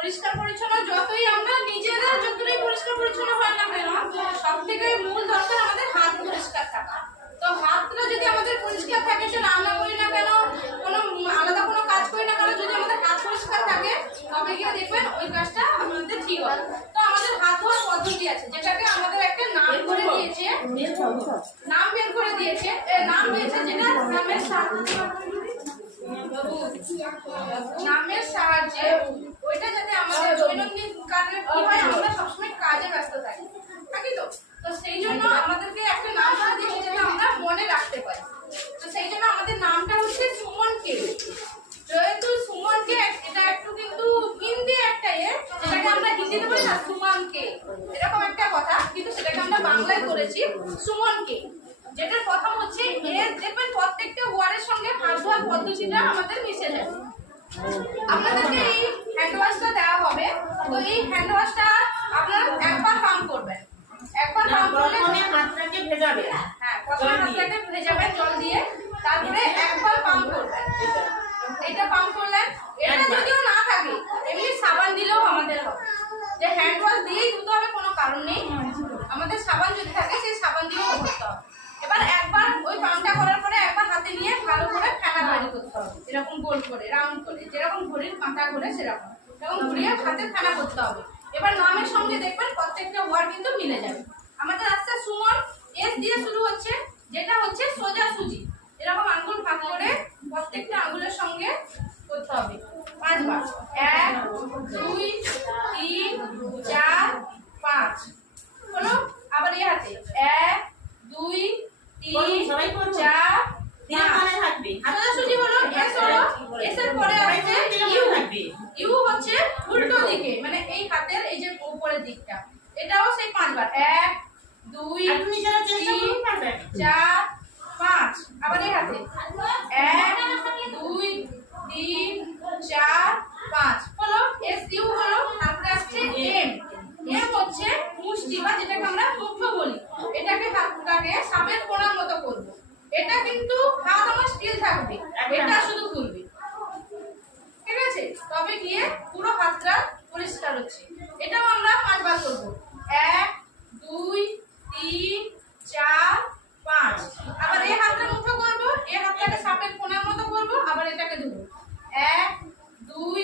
পরিষ্কার পরিচ্ছন্ন যতই আমরা নিজেরা যতই পরিষ্কার পরিচ্ছন্ন হয় না কেন, সব থেকে মূল দরকার আমাদের হাত পরিষ্কার থাকা। তো হাতটা যদি আমাদের পরিষ্কার থাকে, সে রান্না করি না কেন, কোনো আলাদা কোনো কাজ করি না কেন, যদি আমাদের হাত পরিষ্কার থাকে তবে গিয়ে দেখবেন ওই কাজটা আমাদের ঠিক হবে। তো আমাদের হাত ধোয়ার পদ্ধতি আছে, যেটাকে আমাদের একটা নাম করে দিয়েছে, নাম বের করে দিয়েছে, নাম হয়েছে যেটা নামের সাহায্যে ওইটা যাতে আমাদের দৈনন্দিন কাজে কি হয়, আমরা সবসময় কাজে ব্যস্ত থাকি তো সেই জন্য আমাদেরকে একটা নাম করে দিয়েছে যেটা আমরা মনে রাখতে পারি। তো সেই জন্য আমাদের নামটা হচ্ছে সুমন কে। যেহেতু সুমন কে এটা একটু কিন্তু হিন্দি একটা যেটাকে আমরা হিন্দিতে বলি না সুমন কে, এরকম একটা কথা, কিন্তু সেটাকে আমরা বাংলায় করেছি সুমন কে। যেটার প্রথম হচ্ছে দেখবেন প্রত্যেকটা ওয়ার্ডের সঙ্গে হাত ধোয়ার পদ্ধতিটা আমাদের মিশে যায়। আপনাদেরকে এই হ্যান্ড ওয়াশটা দেওয়া হবে। তো এই হ্যান্ড ওয়াশটা আপনারা একবার পাম্প করবেন, একবার পাম্প করলে হাতটাকে ভেজাবেন। হ্যাঁ, প্রথমে হাতটাকে ভেজাবেন জল দিয়ে, তারপরে একবার পাম্প করবেন। এটা পাম্প করলেন, এটা যদিও না থাকে এমনি সাবান দিলেও আমাদের হবে। যে হ্যান্ড ওয়াশ দিয়েই ধুতে হবে কোনো কারণ নেই, আমাদের সাবান যদি থাকে সেই সাবান দিয়েও ধুতে হবে। এবার একবার ওই পাম্পটা করার পরে একবার হাতে নিয়ে ভালো করে ফেনা তৈরি করতে হবে, এরকম গোল করে রাউন্ড করে, যেরকম ঘড়ির কাঁটা ঘুরে সেরকম এবং ঘুরিয়ে হাতে ফেনা করতে হবে। এবার নামের সঙ্গে দেখবেন প্রত্যেকটা ওয়ার্ড কিন্তু মিলে যাবে। আমাদের আসছে সুমন, এস দিয়ে শুরু হচ্ছে, যেটা হচ্ছে সোজাসুজি, এরকম আঙ্গুল ভাগ করে প্রত্যেকটা আঙ্গুলের সঙ্গে করতে হবে 5 বার। 1 2 3 4 5 হলো। আবার এই হাতে 1 2 3 4 সোজাসুজি হলো। এস হলো, এস এর পরে আসছে ইউ। ইউ হচ্ছে উল্টো দিকে, মানে এই হাতের এই যে উপরের দিকটা, এটাও সেই 5 বার। 1 2 3 4 5। আবার এই হাতে 1 2 3 4 5 হলো। এস ইউ হলো। তারপরে আসছে এম। এম হচ্ছে মুষ্টি বা যেটাকে আমরা মুঠো বলি, এটাকে হাতটাকে সাপের কোণার মতো করব। এটা কিন্তু হাত আমার স্টিল থাকবে, এটা শুধু খুলবে, ঠিক আছে? তবে গিয়ে পুরো হাতটা পরিষ্কার হচ্ছে। এটাও আমরা 5 বার করব। 1 2 3 4 5। আবার এই হাতটা মুঠো করব, এই হাতটাকে সাপের কোণার মতো করব, আবার এটাকে ধরব। 1 2